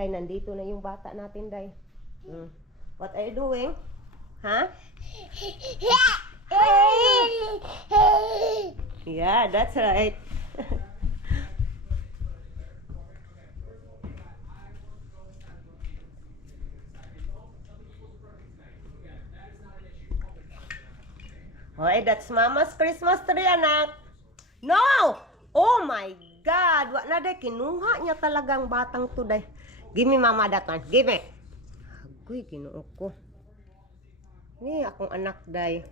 Day, nandito na yung bata natin, Day. What are you doing? Huh? Yeah, that's right. Okay, that's Mama's Christmas tree, anak. No! Oh my God! Wala na, Day. Kinuha niya talagang batang to, Day. Give me, Mama, that one. Give me. Agoy, kinuha ko. Ni, akong anak, Day.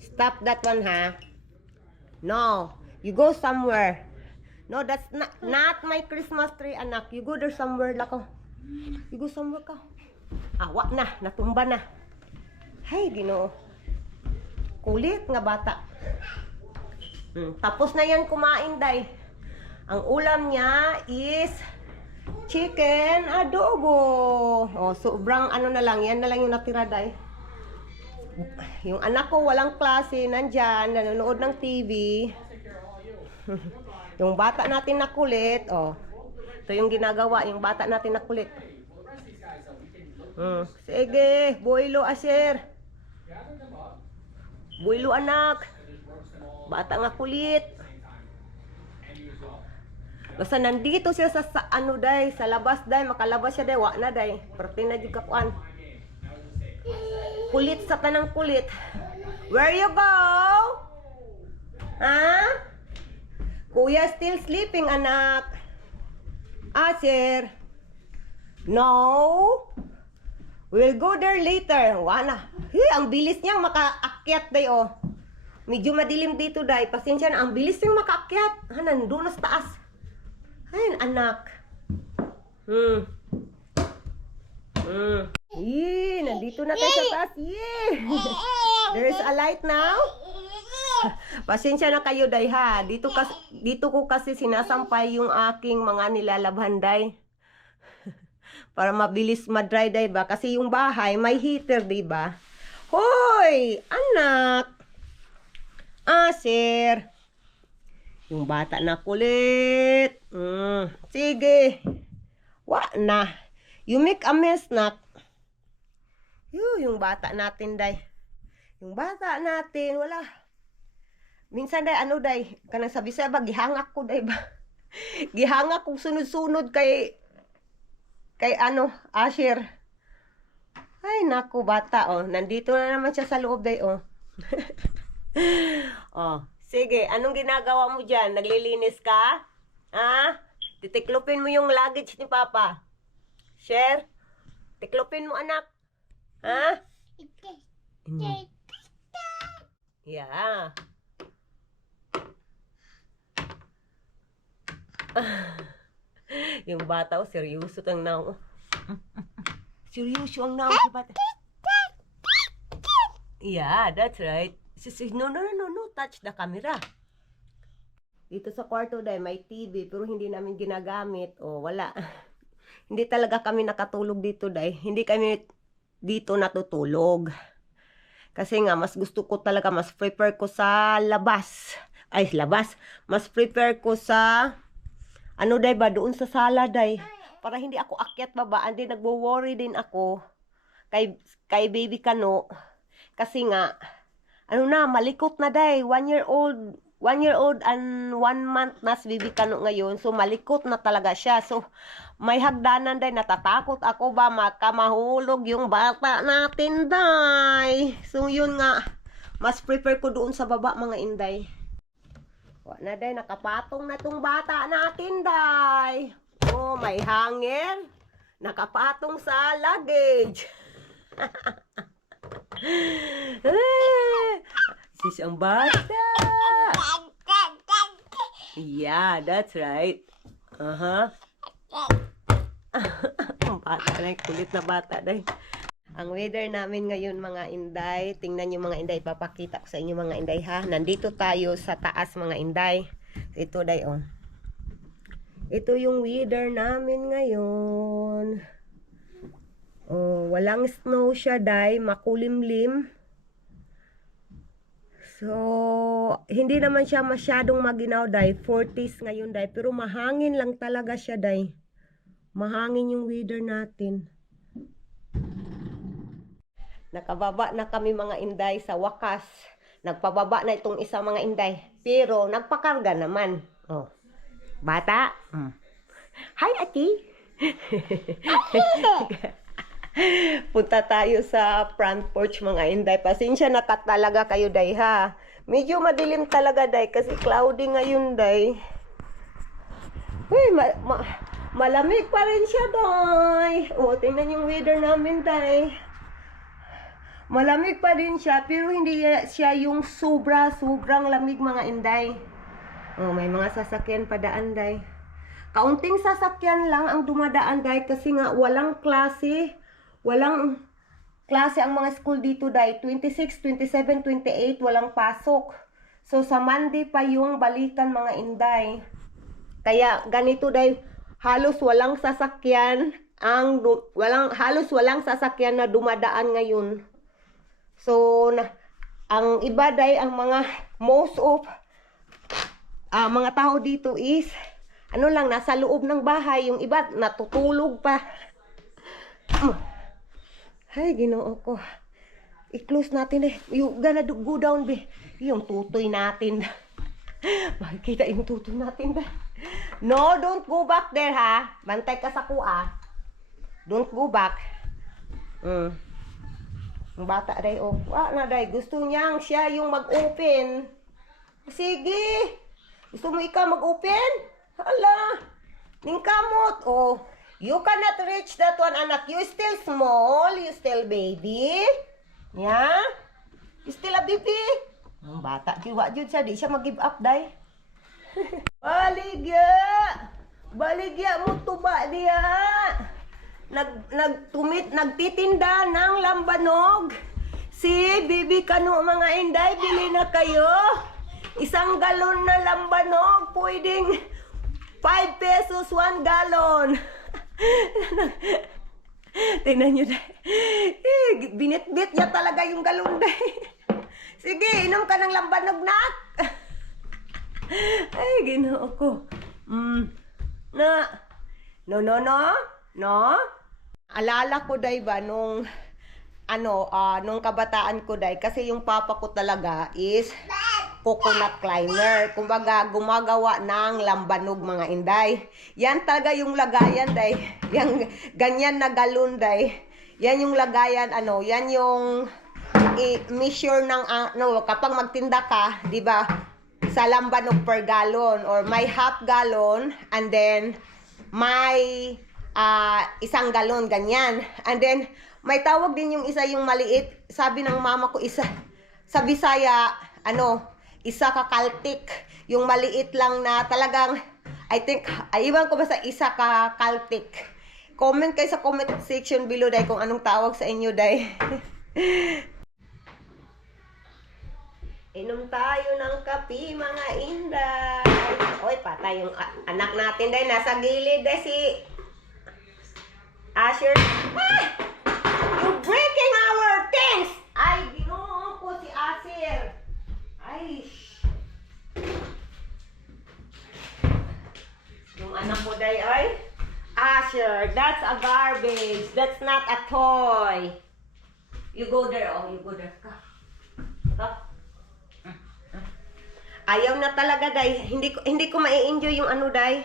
Stop that one, ha? No. You go somewhere. No, that's not my Christmas tree, anak. You go there somewhere, lako. You go somewhere ka. Awa na. Natumba na. Hay, Ginoo. Kulit nga bata. Tapos na yan kumain, Day. Ang ulam niya is chicken adobo. Oh, sobrang ano na lang. Yan na lang yung natira, Day. Yung anak ko walang klase, nandyan, nanonood ng TV. Yung bata natin na kulit, oh. Ito yung ginagawa, yung bata natin na kulit. Sige, boylo, Asher. Boylo, anak. Bata nga kulit. Basta nandito siya sa ano, Day, sa labas, Day. Makalabas siya, Day. Wa na, Day. Perti na juga kuan. Kulit sa tanang kulit. Where you go? Ha? Kuya still sleeping, anak. Asher. No. We'll go there later. Wala. Ang bilis niyang makaakyat, Day, oh. Medyo madilim dito, Day. Pasensya na. Ang bilis niyang makaakyat. Nandun na sa taas. Ayun, anak. Nandito na tayo sa taas. There's a light now. Pasensya na kayo, Day, ha. Dito ko kasi sinasampay yung aking mga nilalabhan, Day. Para mabilis ma-dry, Day, ba? Kasi yung bahay may heater, di ba? Hoy, anak. Sir. Yung bata na kulit. Sige. Wa na. You make a mess, nak. Yung bata natin, Day. Yung bata natin, wala. Minsan, Day, ano, Day? Kanang sabi sa ba, gihangak ko, Day, ba? Gihangak kong sunod-sunod kay ano, Asher. Ay, naku, bata, oh. Nandito na naman siya sa loob, Day, oh. Oh, sige, anong ginagawa mo dyan? Naglilinis ka? Ha? Titiklopin mo yung luggage ni Papa. Share? Tiklopin mo, anak. Ha? Yeah. Yung bata, oh, seryoso ang naong. Seryoso ang naong si bata. Yeah, that's right. No, touch the camera. Dito sa kwarto, Day, may TV, pero hindi namin ginagamit. O, wala. Hindi talaga kami nakatulog dito, Day. Hindi kami dito natutulog. Kasi nga, mas gusto ko talaga, mas prepare ko sa labas. Ay, labas. Mas prepare ko sa, ano, Day, ba, doon sa sala, Day. Para hindi ako akyat baba. Hindi, nagwo-worry din ako kay baby Kano. Kasi nga, ano na, malikot na, Day. 1 year old and 1 month na si baby Kano ngayon. So, malikot na talaga siya. So, may hagdanan, Day. Natatakot ako ba makamahulog yung bata natin, Day. So, yun nga. Mas prepare ko doon sa baba, mga inday. Wala na, Day. Nakapatong na tong bata natin, Day. Oh, may hangin. Nakapatong sa luggage. Sis ang bata. Yeah, that's right. Ang bata na, kulit na bata, Day. Ang weather namin ngayon, mga inday. Tingnan nyo, mga inday. Papakita ko sa inyo, mga inday, ha. Nandito tayo sa taas, mga inday. Ito, Day, oh. Ito yung weather namin ngayon. Oh, walang snow siya, Day. Makulimlim. So, hindi naman siya masyadong maginaw, Day. 40s ngayon, Day. Pero mahangin lang talaga siya, Day. Mahangin yung weather natin. Nakababa na kami mga inday sa wakas. Nagpababa na itong isa mga inday. Pero nagpakarga naman. Oh. Bata? Hi, Ati! Punta tayo sa front porch mga inday. Pasensya na ka talaga kayo day ha. Medyo madilim talaga day kasi cloudy ngayon day. Uy, malamig pa rin siya day. O, tingnan yung weather namin day. Malamig pa rin siya, pero hindi siya yung sobrang lamig mga inday. Oh, may mga sasakyan padaan day. Kaunting sasakyan lang ang dumadaan day kasi nga walang klase. Walang klase ang mga school dito day. 26, 27, 28 walang pasok. So sa Monday pa yung balikan mga inday. Kaya ganito day, halos walang sasakyan halos walang sasakyan na dumadaan ngayon. So, ang iba day, ang mga most of mga tao dito is, ano lang, nasa loob ng bahay. Yung iba, natutulog pa. Ay, Ginoo ko. I-close natin eh. You gonna go down, be. Yung tutoy natin. Makikita yung tutoy natin, be. No, don't go back there, ha. Bantay ka sa kuha. Don't go back. Ang bata day, oh, na day, gusto niyang siya yung mag-open. Sige, gusto mo ikaw mag-open? Hala, ningkamot, oh, you cannot reach that one, anak, you still small, you still baby, yeah, you still a baby. Ang bata, kiwa jud siya, di siya mag-give up, day. Baligya mo tuba diya. Nagtitinda ng lambanog. Si Bibi Kano mga inday, bili na kayo. Isang galon na lambanog, pwedeng 5 pesos 1 galon. Tingnan nyo day. Binit-bit niya talaga yung galon day. Sige, inom ka ng lambanog nak. Ay, Ginoo ko. No. Alala ko day ba nung nung kabataan ko day kasi yung papa ko talaga is coconut climber. Kumbaga gumagawa ng lambanog mga inday. Yan talaga yung lagayan day. Yang ganyan na galon day. Yan yung lagayan yan yung measure ng kapag magtinda ka, 'di ba? Sa lambanog per gallon or may half gallon and then may 1 galon, ganyan. And then, may tawag din yung isa yung maliit. Sabi ng mama ko, isa, sa Bisaya, isa kakaltik. Yung maliit lang na talagang, I think, iwan ko ba sa isa kakaltik. Comment kayo sa comment section below, day, kung anong tawag sa inyo, day. Inom tayo ng kape, mga inday. Oy, patay yung anak natin, day. Nasa gilid, day, si Asher. You breaking our things! Ay, Ginoo ko si Asher. Ay. Yung anak ko day, ay. Asher, that's a garbage. That's not a toy. You go there, oh. You go there. Ka. Ayaw na talaga, day. Hindi ko mai-enjoy yung day.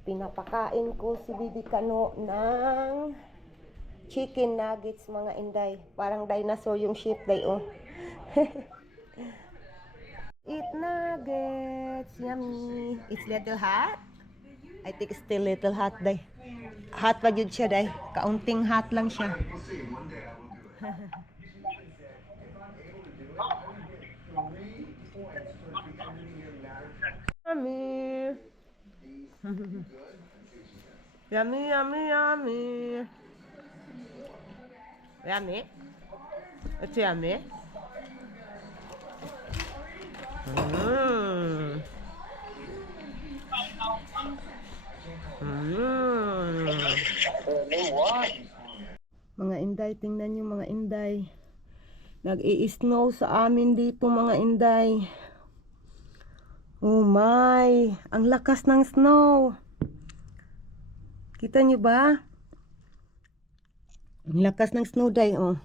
Pinapakain ko si Bibi Kano ng chicken nuggets mga inday. Parang dinosaur yung shape day, oh. Eat nuggets. Yummy. It's little hot. I think it's still little hot day. Hot pa jud siya day. Kaunting hot lang siya. Yummy. Yummy, yummy, yummy. Yummy? It's yummy. Mga inday, tingnan nyo mga inday. Nag-i-snow sa amin dito mga inday. Oh my, ang lakas ng snow. Kita nyo ba? Ang lakas ng snow day, oh.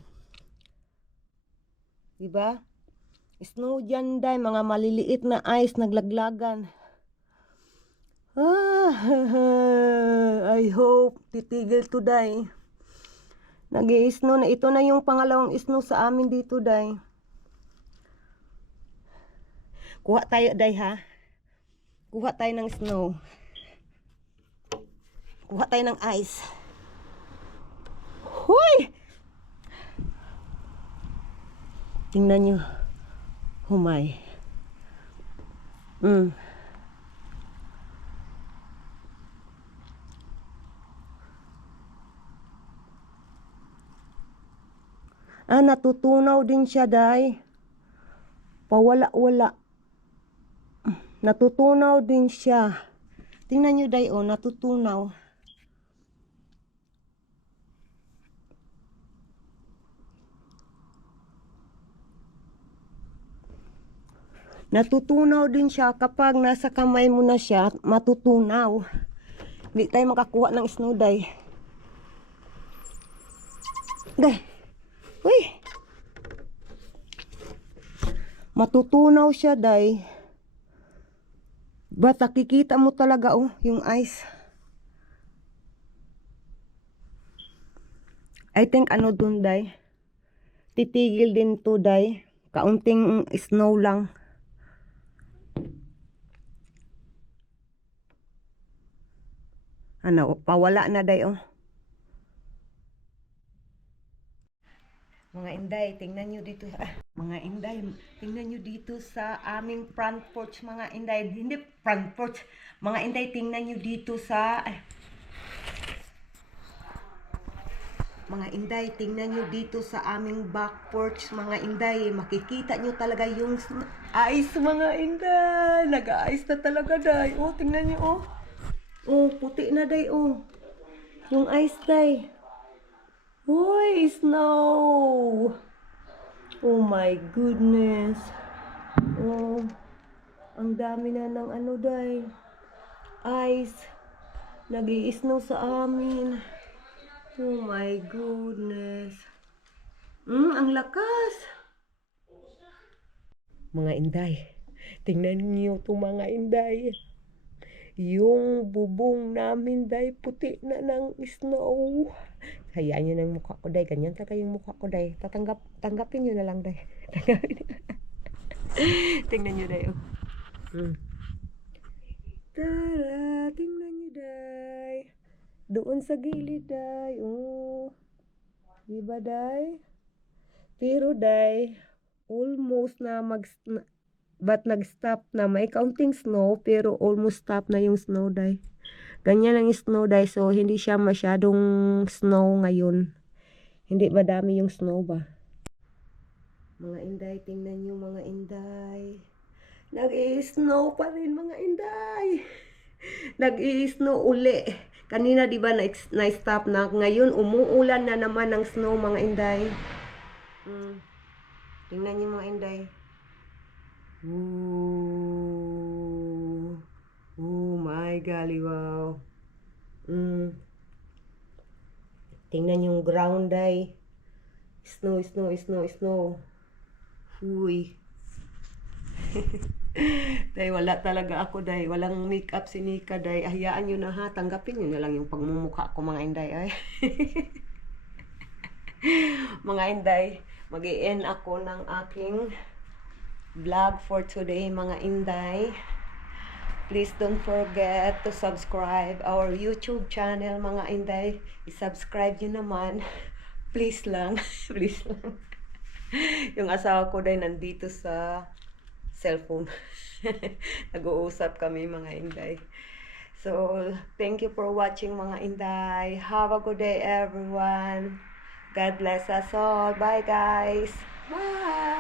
Diba? Snow dyan day, mga maliliit na ice naglaglagan. I hope titigil today. Nag-i-snow na. Ito na yung pangalawang snow sa amin dito day. Kuha tayo day ha. Kuha tayo ng snow. Kuha tayo ng ice. Huy! Tingnan nyo. Humay. Natutunaw din siya, day. Pawala-wala. Natutunaw din siya. Tingnan nyo, day, oh, natutunaw. Natutunaw din siya kapag nasa kamay mo na siya, matutunaw. Hindi tayo makakuha ng snow, day. Day. Uy! Matutunaw siya, day. Ba't nakikita mo talaga, oh, yung ice. I think ano dun, day. Titigil din to, day. Kaunting snow lang. Pawala na, day, oh. Mga inday, tingnan nyo dito. Mga inday, tingnan nyo dito sa aming front porch, mga inday. Hindi front porch. Mga inday, tingnan nyo dito sa... Mga inday, tingnan nyo dito sa aming back porch, mga inday. Makikita nyo talaga yung ice, mga inday. Nag-ice na talaga, day. Oh, tingnan nyo, oh. Oh, puti na, day, oh. Yung ice, day. Uy, snow! Oh my goodness. Oh, ang dami na ng ano, day. Ice. Nag-i-snow sa amin. Oh my goodness. Ang lakas. Mga inday. Tingnan niyo to, mga inday. Yung bubong namin, day, puti na ng snow. Hayaan nyo ng mukha ko, day. Ganyan talaga yung mukha ko, day. Tanggapin nyo na lang, day. Tingnan nyo, day. Oh. Tara, tingnan nyo, day. Doon sa gilid, day. Oh. Diba, day? Pero, day, almost na but nag-stop na. May counting snow, pero almost stop na yung snow, day. Ganyan ang snow, day. So, hindi siya masyadong snow ngayon. Hindi madami yung snow ba. Mga inday, tingnan nyo, mga inday. Nag-i-snow pa rin, mga inday. Nag-i-snow uli. Kanina, di ba, na-stop na. Ngayon, umuulan na naman ng snow, mga inday. Tingnan nyo, mga inday. Ooh. Oh my golly, wow. Tingnan yung ground, day. Snow, snow, snow, snow. Uy. Day, wala talaga ako, day. Walang makeup si Nika, day. Hayaan nyo na, ha. Tanggapin nyo na lang yung pagmumukha ko, mga inday, ay. Mga inday, mag-i-end ako ng aking vlog for today, mga inday. Please don't forget to subscribe our YouTube channel, mga inday. I-subscribe nyo naman. Please lang. Please lang. Yung asawa ko day nandito sa cellphone. Nag-uusap kami, mga inday. So, thank you for watching, mga inday. Have a good day, everyone. God bless us all. Bye, guys. Bye.